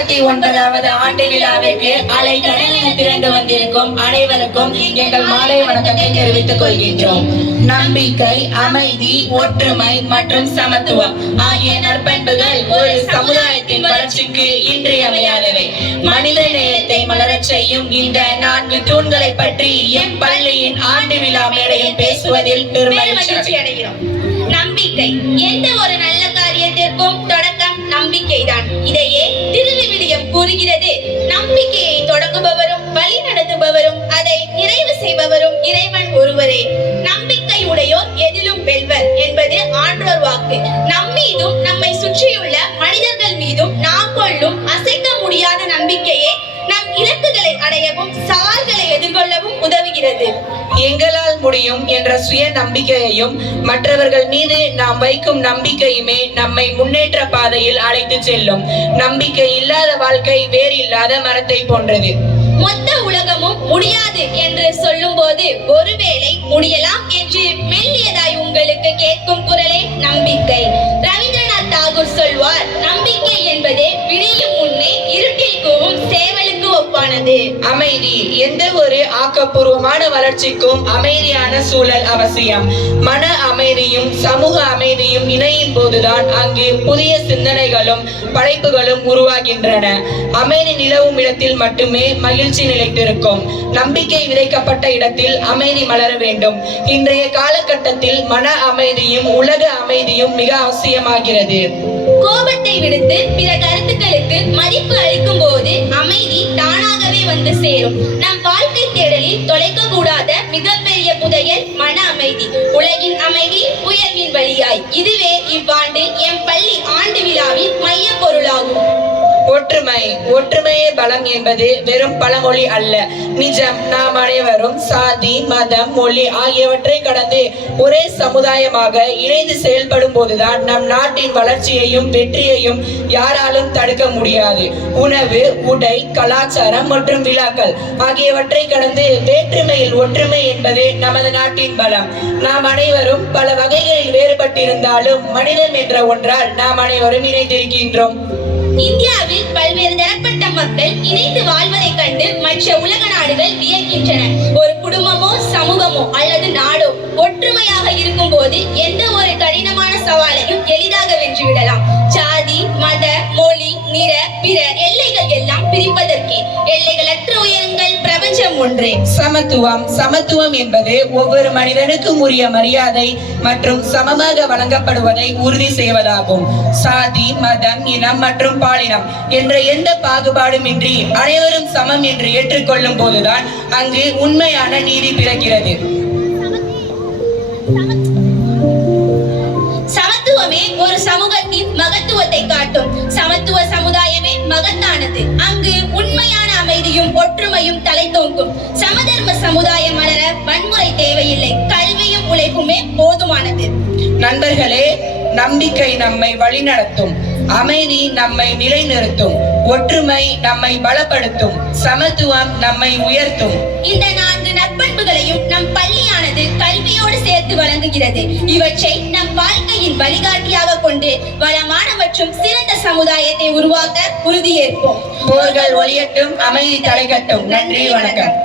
49வது ஆண்டு விழாவிற்கு அலைக்கடலில் திரண்டு வந்திருக்கும் அனைவருக்கும் எங்கள் மாலை வணக்கத்தை தெரிவித்துக் கொள்கின்றோம். நம்பிக்கை, அமைதி, ஒற்றுமை மற்றும் சமத்துவம் ஆகிய நற்பண்புகள் ஒரு சமுதாயத்தின் வளர்ச்சிக்கு இன்றியமையாதவை. மனித நேயத்தை மலரச் செய்யும் இந்த 4 தூண்களை பற்றி எம் பள்ளியின் ஆண்டு விழா மேடையில் பேசுவதில் பெருமகிழ்ச்சி அடைகிறோம். நம்பிக்கை. எந்த ஒரு நல்ல காரியத்திற்கும் தொடக்கம் நம்பிக்கைதான். இதையே திருவிவிலியம் கூறுகிறது. நம்பிக்கையை தொடங்குபவரும் வழி நடத்துபவரும் அதை நிறைவு செய்பவரும் இறைவன் ஒருவரே. நம்பிக்கை உடையோர் எதிலும் வெல்வர் என்பது ஆன்றோர் வாக்கு. நம்மீதும் நம்மை சுற்றியுள்ள மனிதர்கள் மீதும் நாம் கொள்ளும் அசைக்க முடியாத நம்பிக்கையே நம் இலக்குகளை அடையவும் சவால்களை எதிர்கொள்ளவும் உதவுகிறது. எங்களால் முடியும் என்ற சுய நம்பிக்கையையும் மற்றவர்கள் மீது நாம் வைக்கும் நம்பிக்கையுமே நம்மை முன்னேற்ற பாதையில் அழைத்து செல்லும். நம்பிக்கை இல்லாத வாழ்க்கை வேறு இல்லாத மரத்தை போன்றது. மொத்த உலகமும் முடியாது என்று சொல்லும் போது ஒருவேளை முடியலாம் என்று மெல்லியதாய் உங்களுக்கு கேட்கும் குரலே நம்பிக்கை. ரவீந்திரநாத் தாகூர் சொல்வார், நம்பிக்கை என்பதே விடியும் முன்னே இருட்டில் கூவும் சேவலுக்கு ஒப்பானது. அமைதி. எந்த ஒரு ஆக்கப்பூர்வமான வளர்ச்சிக்கும் அமைதியான சூழல் அவசியம். மன அமைதியும் சமூக அமைதியும் இணையும் போதுதான் அங்கு புதிய சிந்தனைகளும் படைப்புகளும் உருவாகின்றன. அமைதி நிலவும் இடத்தில் மட்டுமே மகிழ்ச்சி நிலைத்திருக்கும். நம்பிக்கை விதைக்கப்பட்ட இடத்தில் அமைதி மலர வேண்டும். இன்றைய காலகட்டத்தில் மன அமைதியும் உலக அமைதியும் மிக அவசியமாகிறது. கோபத்தை விடுத்து பிற கருத்துக்களுக்கு மதிப்பு அளிக்கும் போது அமைதி தானாகவே வந்து சேரும். நம் வாழ்க்கை தேடலில் தொலைக்க கூடாத மிகப்பெரிய புதையல் மன அமைதி. உலகின் அமைதி உயர்வின் வழியாய். இதுவே இவ்வாண்டு எம் பள்ளி ஆண்டு விழாவின் மைய பொருளாகும். ஒற்றுமை. ஒற்றுமையே பலம் என்பது வெறும் பழமொழி அல்ல, நிஜம். நாம் அனைவரும் சாதி, மதம், மொழி ஆகியவற்றை கடந்து ஒரே சமுதாயமாக இணைந்து செயல்படும் போதுதான் நம் நாட்டின் வளர்ச்சியையும் வெற்றியையும் யாராலும் தடுக்க முடியாது. உணவு, உடை, கலாச்சாரம் மற்றும் விழாக்கள் ஆகியவற்றை கடந்து வேற்றுமையில் ஒற்றுமை என்பது நமது நாட்டின் பலம். நாம் அனைவரும் பல வகைகளில் வேறுபட்டிருந்தாலும் மனிதன் என்ற ஒன்றால் நாம் அனைவரும் இணைந்திருக்கின்றோம். இந்தியாவில் பல்வேறு தரப்பட்ட மக்கள் இணைந்து வாழ்வதை கண்டு மற்ற உலக நாடுகள் வியக்கின்றன. ஒரு குடும்பமோ சமூகமோ அல்லது நாடோ ஒற்றுமையாக இருக்கும் போது எந்த ஒரு கடினமான சவாலையும் எளிதாக வென்றுவிடலாம். சாதி, மத, மொழி, நிற, பிற எல்லைகள் எல்லாம் பிரிப்பதற்கு எல்லைகளற்ற உயரங்கள் பிரபஞ்சம் ஒன்றே. சமத்துவம். சமத்துவம் என்பது ஒவ்வொரு மனிதனுக்கும் உரிய மரியாதை மற்றும் சமமாக வழங்கப்படுவதை உறுதி செய்வதாகும். சாதி, மதம், இனம் மற்றும் பாலினம் என்ற எந்த பாகுபாடும் இன்றி அனைவரும் சமம் என்று ஏற்றுக்கொள்ளும் போதுதான் அங்கு உண்மையான நீதி பிறக்கிறது. சமத்துவமே ஒரு சமூகத்தின் மகத்துவத்தை காட்டும். சமத்துவ சமுதாயமே மகத்தானது. அங்கு உண்மையான அமைதியும் ஒற்றுமையும் தலை தோங்கும். சமதர்ம சமுதாயம் மலர வன்முறை தேவையில்லை. கல்வியும் உழைப்புமே போதுமானது. நண்பர்களே, நம்பிக்கை நம்மை வழிநடத்தும், அமைதி நம்மை நிலைநிறுத்தும், ஒற்றுமை நம்மை பலப்படுத்தும், சமத்துவம் நம்மை உயர்த்தும். இந்த 4 நற்பண்புகளையும் நம் பள்ளியானது கல்வியோடு சேர்த்து வழங்குகிறது. இவற்றை நம் வாழ்க்கையின் வழிகாட்டியாக கொண்டு வளமான மற்றும் சிறந்த சமுதாயத்தை உருவாக்க உறுதியேற்போம். போர்கள் ஒழியட்டும், அமைதி தலைகட்டும். நன்றி, வணக்கம்.